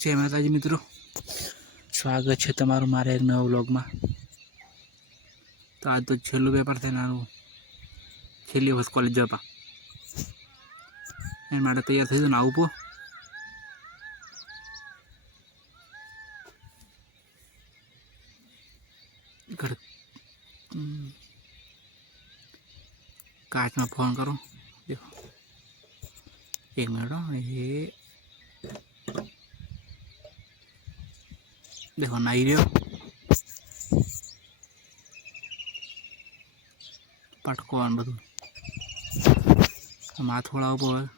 जय माताजी मित्रों, स्वागत है तमारू मारे एक नवा व्लॉग में। तो आज तो छेल्लू पेपर थे ना, छेल्ली वखत कॉलेज जवा एना माटे तैयार थई जाओ ने आवो। काच में फोन करो, देखो एक मिनट। ये देखो नाई रियो पटकोन बधु माथोड़ा पर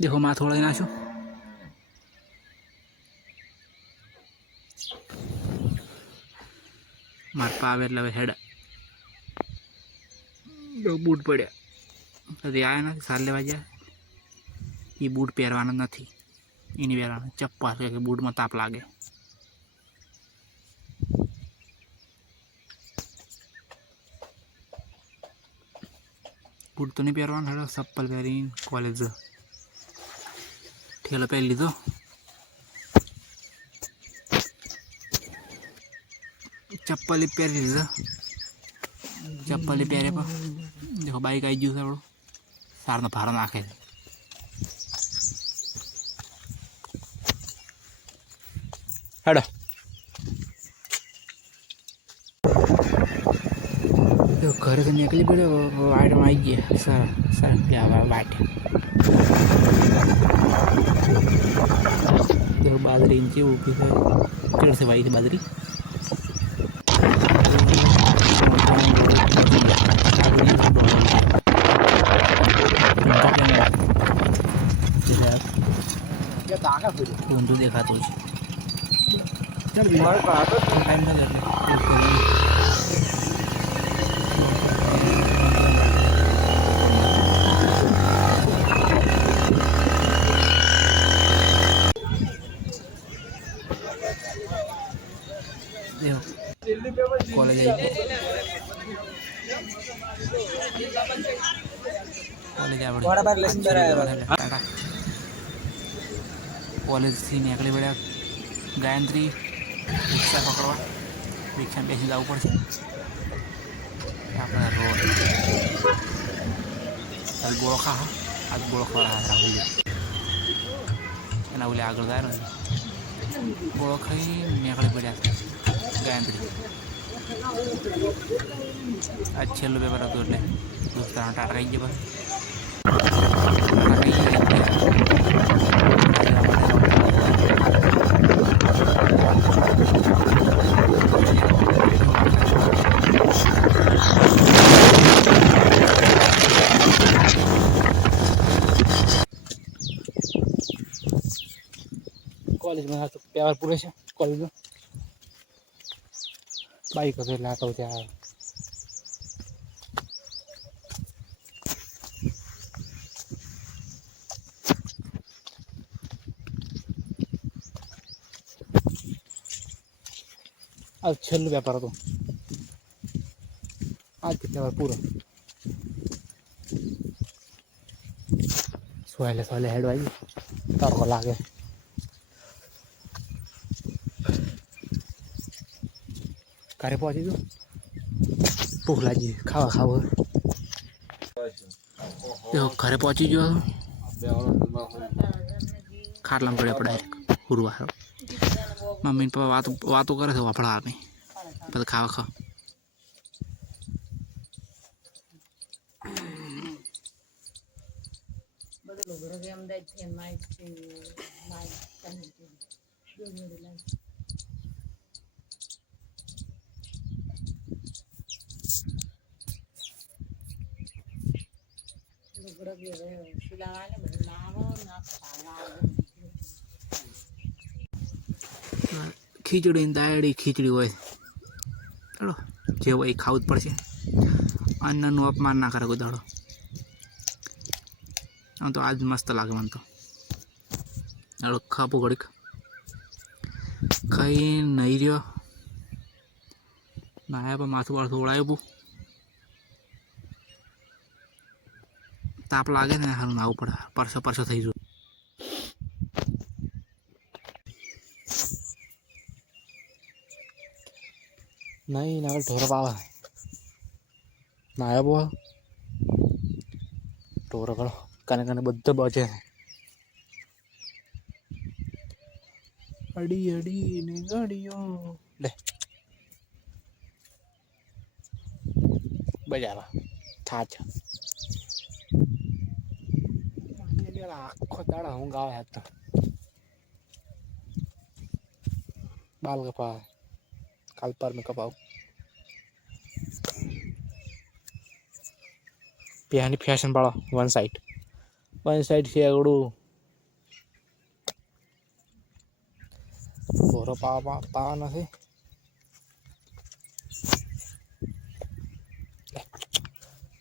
देखो माथोड़ा नाशो मार पावे એટલે हेड दो बूट पड़े तो आया ना साल लेवा जाए। ये बूट पहरवाना नहीं, इनी पहरवाना चप्पल के बूट में ताप लागे। बूट तो नहीं पहरवाना, चप्पल पहरी कॉलेज ठेलो पहन लीधो। चप्पल पहरी लीधो, चप्पल पहरे पर देखो बाइक आई गयु है, सार भारो नाखे। हेडो घर से निकली पड़े वाइट में आई गया सर सर वाइट देखो बाजरी नीचे ऊपी है चढ़ से वाई थी बाजरी। तो देखा तो चल टाइम ना कॉलेज कॉलेज थी निकली बढ़िया गायत्री रिक्शा पकड़वा, रिक्शा बेसी जाव पड़े। अपना रोड आज गोळखा हा, आज गोळखा राहुल एना बोले आगे जाए गोळखा ही निकली बढ़िया गायत्री। आज छेल्लू पेपर हतुं एटले दोस्तानो टाटा कही गया बस कॉलेज में पेपर पूरे से कॉलेज में बाइक लाता हूँ त्या आज छेल्लू पेपर तो आज के पेपर पूरा सोले सोले हेड भाई तड़को लागे। घरे पहुंची तू भूख लगी खावा खाव देखो घरे पहुंची जो खाटला पड़े पड़ा हुरवा मम्मी पापा वातो करे थे वापड़ा में बस खावा खा खीचड़ी दाड़ी खीचड़ी हो चलो जे वो खाव ज पड़े। अन्न नु अपमान ना करे कोई दाड़ो। हम तो आज मस्त लागे मन तो खापू घड़ी खाई नहीं रियो नाया पर माथू वाल थोड़ा તાપ લાગે ને હાલ નાવું પડે, પરસો પરસો થઈ જાય. નહીં ના ઢોર પાવા નાયા બો ઢોર ગળો કને બધો બચે. અડી અડી ને ગાડીઓ લે બજાવા થાચ આખો દાડા હું ગાવે હતો બાલ કપા કાલ પર મેં કપાવ પેહાની ફેશન પાડો વન સાઈડ છે એવડું બોરો પાવા નથી.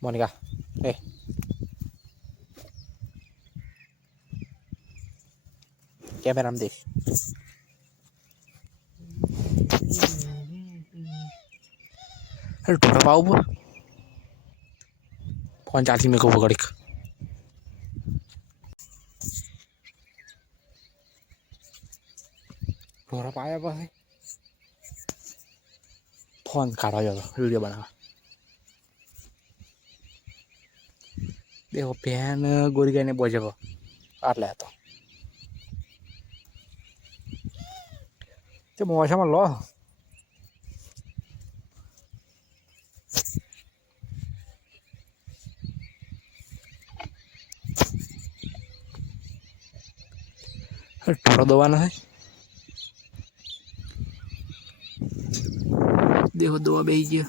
મોનિકા એ કેમેરામાં દેખ. અરે ઢોરા પાવ બોલ ફોન ચાર્જિંગ મેં કહું ઘડીક ઢોરા પાયા પાસે ફોન કાઢવા જતો વિડીયો બનાવવા. દેખો પેન ગોરી ગાઈને બોજે આટલે હતો તે મોસામાં લો ઢોરો દવાનો है. देखो दवा बेच गया.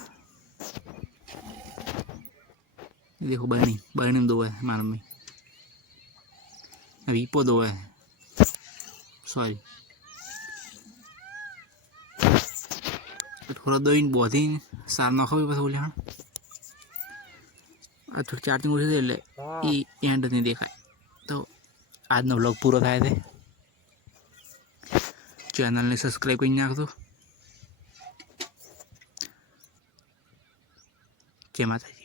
देखो बर्नी दवा है मार में वीपो दवा है सॉरी थोड़ा दवाई बहुत ही सार नाखो बस बोले. हाँ थोड़ी चार्जिंग उठी એટલે એ એન્ડ નહીં દેખાય. તો આજનો વ્લોગ પૂરો થાય છે. ચેનલને સબસ્ક્રાઈબ કરી નાખજો. જય માતાજી.